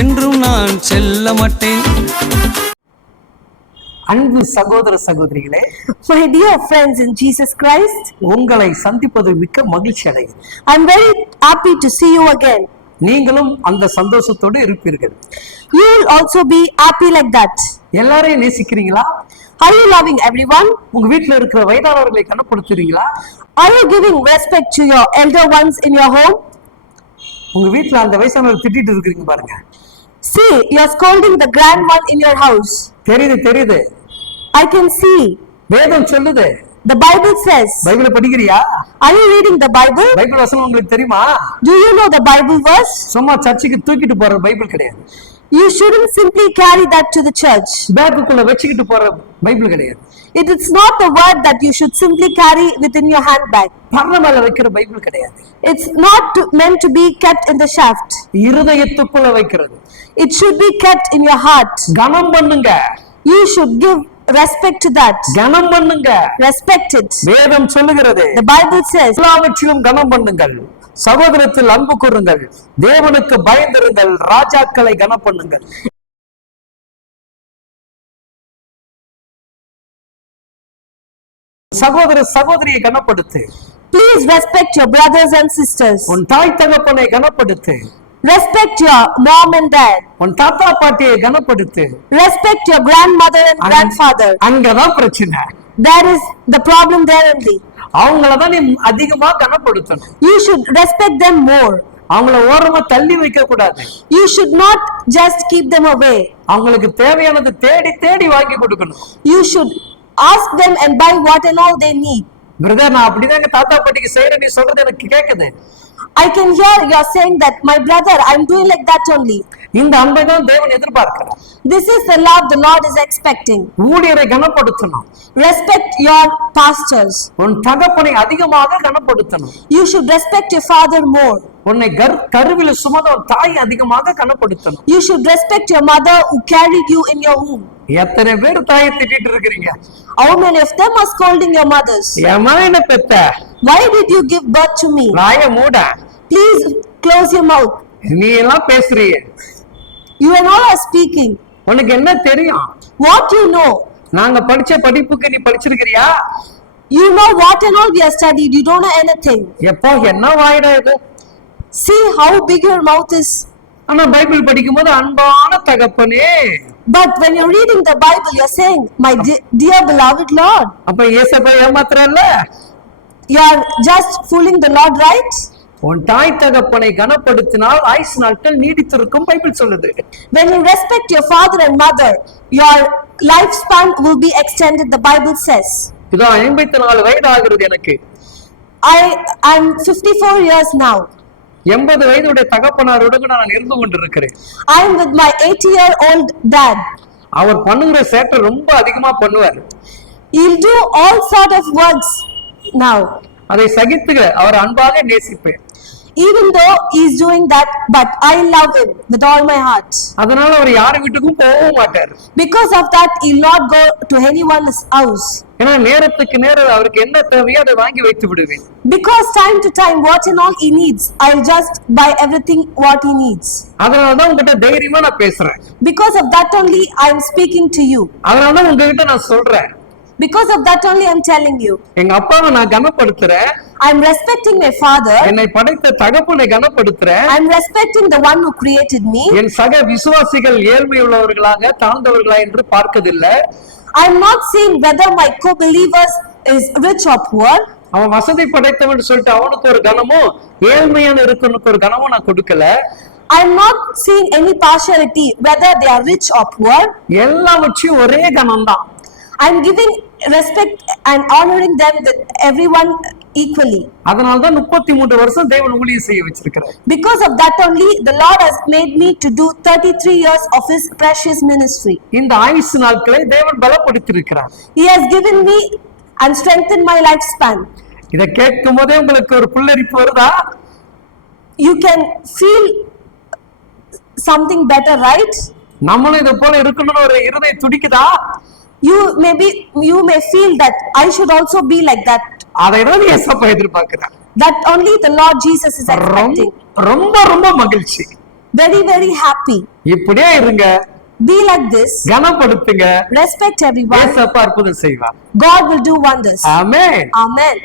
என்றும் நான் செல்ல மாட்டேன். அன்பு சகோதர சகோதரிகளே, my dear friends in Jesus Christ, உங்களை சந்திப்பது மிக்க மகிழ்ச்சி அடைகிறேன். I am very happy to see you again. நீங்களும் அந்த சந்தோஷத்தோடு இருப்பீர்கள். You will also be happy like that. எல்லாரையும் நேசிக்கிறீங்களா? Are you loving everyone? உங்க வீட்டுல இருக்கிற வயதானவர்களை கனப்படுத்துறீங்களா? Are you giving respect to your elder ones in your home? உங்க வீட்டுல அந்த வயசானவர் திட்டிட்டு இருக்கிறீங்க பாருங்க. See, you are scolding the grand one in your house. தெரியுது. I can see. வேதம் சொல்லுது. The Bible says. பைபிளை படிக்கிறியா? Are you reading the Bible? Bible வசனம் உங்களுக்கு தெரியுமா? Do you know the Bible verse? சும்மா சர்ச்சுக்கு தூக்கிட்டு போற பைபிள் கிடையாது. You shouldn't simply carry that to the church. பேக்குக்குள்ள வச்சுக்கிட்டு போற பைபிள் கிடையாது. It is not the word that you should simply carry within your handbag. பர்ணமேல வைக்கிற பைபிள் கிடையாது. It's not meant to be kept in the shaft. இருதயத்துக்குள்ள வைக்கிறது. It should be kept in your heart. கனம் பண்ணுங்க. You should give respect to that. கனம் பண்ணுங்க. Respect it. வேதம் சொல்லுகிறது. The Bible says. எல்லாவற்றிலும் கனம் பண்ணுங்கள். சகோதரத்தில் அன்பு கூறுங்கள். தேவனுக்கு பயந்திருங்கள். ராஜாக்களை கனம் பண்ணுங்கள். சகோதர சகோதரியை கனப்படுத்து. Please respect your brothers and sisters. உன் தாய் தகப்பனை கனப்படுத்து. Respect your mom and dad. உன் தாத்தா பாட்டியை கனப்படுத்து. Respect your grandmother and grandfather. அங்கதான் பிரச்சனை. That is the problem there only. அவங்களதான் நீ அதிகமா கனப்படுத்தணும். You should respect them more. அவங்கள ஓரமா தள்ளி வைக்க கூடாது. You should not just keep them away. அவங்களுக்கு தேவையானது தேடி தேடி வாங்கி கொடுக்கணும். You should ask them and buy what and all they need. Brother, நான் அப்படிதாங்க தாத்தா பாட்டிக்கு செய்யறேன் நீ சொல்றது எனக்கு கேக்குது. I can hear you are saying that, my brother, I am doing like that only. இந்த அன்பை தான் தேவன் எதிர்பார்க்கிறார். This is the love the Lord is expecting. ஊழியரை கனப்படுத்தணும். Respect your pastors. உன் தகப்பனை அதிகமாக கனப்படுத்தணும். You should respect your father more. உன்னை கருவில சுமந்த உன் தாய் அதிகமாக கனப்படுத்தணும். You should respect your mother who carried you in your womb. எத்தனை பேர் தாயை திட்டிட்டு இருக்கிறீங்க? How many of them are scolding your mothers? ஏமா என்ன பெத்த? Why did you give birth to me? வாய மூட. Please close your mouth. நீ எல்லாம் பேசுறீங்க. You and all are speaking. உனக்கு என்ன தெரியும்? What you know? நாங்க படிச்ச படிப்புக்கு நீ படிச்சிருக்கிறியா? You know what and all we have studied. You don't know anything. எப்போ என்ன வாயிடா இது? See how big your mouth is. ஆனா பைபிள் படிக்கும்போது அன்பான தகப்பனே. But when you're reading the Bible, you're saying, my dear beloved Lord. அப்ப இயேசுவை ஏமாத்துறல்ல? You are just fooling the Lord, right? உன் தாய் தகப்பனை கனப்படுத்தினால் ஆயுசு நாட்கள் நீடித்திருக்கும் பைபிள் சொல்லுது. When you respect your father and mother, your lifespan will be extended, the Bible says. இதோ 84 வயது ஆகிறது எனக்கு. I'm 54 years now. 80 வயதுடைய தகப்பனாரோட நான் இருந்து கொண்டிருக்கிறேன். I am with my 80-year-old dad. அவர் பண்ணுகிற சேட்டை ரொம்ப அதிகமா பண்ணுவார். He'll do all sort of works now. அதை சகித்துக அவர் அன்பாக நேசிப்பேன். Even though he's doing that, but I love him with all my heart. அதனால அவர் யார் வீட்டுக்கும் போக மாட்டார். Because of that, he'll not go to anyone's house. ஏன்னா நேரத்துக்கு நேரம் அவருக்கு என்ன தேவையோ அதை வாங்கி வைத்து விடுவேன். Because time to time, what and all he needs, I'll just buy everything what he needs. அதனாலதான் உங்ககிட்ட தைரியமா நான் பேசுறேன். Because of that only, I'm speaking to you. அதனாலதான் உங்ககிட்ட நான் சொல்றேன். Because of that only, I'm telling you. எங்க அப்பாவை நான் கனப்படுத்துறேன். I'm respecting my father. என்னை படைத்த தகப்பனை கனப்படுத்துறேன். I'm respecting the one who created me. என் சக விசுவாசிகள் ஏழ்மை உள்ளவர்களாக தாழ்ந்தவர்களா என்று பார்க்கதில்லை. I'm not seeing whether my co-believers is rich or poor. அவன் வசதி படைத்தவன் சொல்லிட்டு அவனுக்கு ஒரு கனமும் ஏழ்மையான இருக்கனுக்கு ஒரு கனமும் நான் கொடுக்கல. I'm not seeing any partiality whether they are rich or poor. எல்லாவற்றையும் ஒரே கனம் தான். I'm giving respect and honoring them with everyone equally. அதனால்தான் 33 வருஷம் தேவன் ஊழியம் செய்ய வச்சிருக்கிறார். Because of that only, the Lord has made me to do 33 years of His precious ministry. இந்த ஆயுசு நாட்களை தேவன் பலப்படுத்தி இருக்கிறார். He has given me and strengthened my lifespan. இத கேட்கும் போதே உங்களுக்கு ஒரு புல்லரிப்பு வருதா? You can feel something better, right? நம்மளும் இத போல இருக்கணும்னு ஒரு இருதயம் துடிக்குதா? You may feel that I should also be like that. அதைதான் இயேசுப்பா எதிர்பார்க்கிறார். That only the Lord Jesus is expecting. ரொம்ப ரொம்ப மகிழ்ச்சி. Very, very happy. இப்படியே இருங்க, Be like this. கனப்படுத்துங்க. Respect everyone. ஏசப்பா அற்புதம் செய்வார். God will do wonders. Amen. Amen.